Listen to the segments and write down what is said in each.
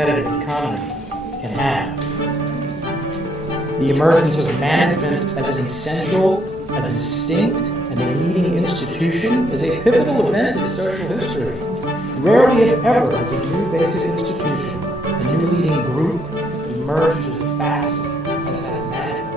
competitive economy can have. The emergence of management as an essential, a distinct, and a leading institution is a pivotal event in social history. Rarely, if ever, has a new basic institution, a new leading group, emerged as fast as has management.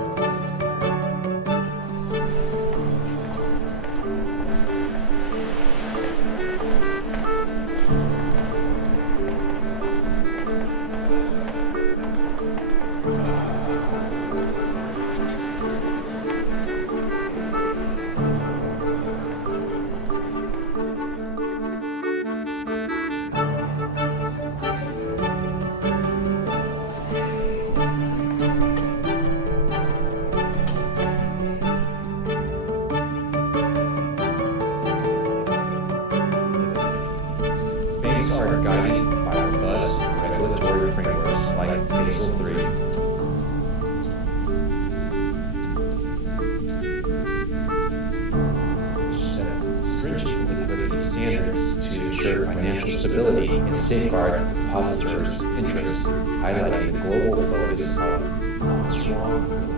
Are guided by robust regulatory frameworks like Basel III. Sets stringent liquidity standards to ensure financial stability and safeguard depositors' interests, highlighting the global focus on strong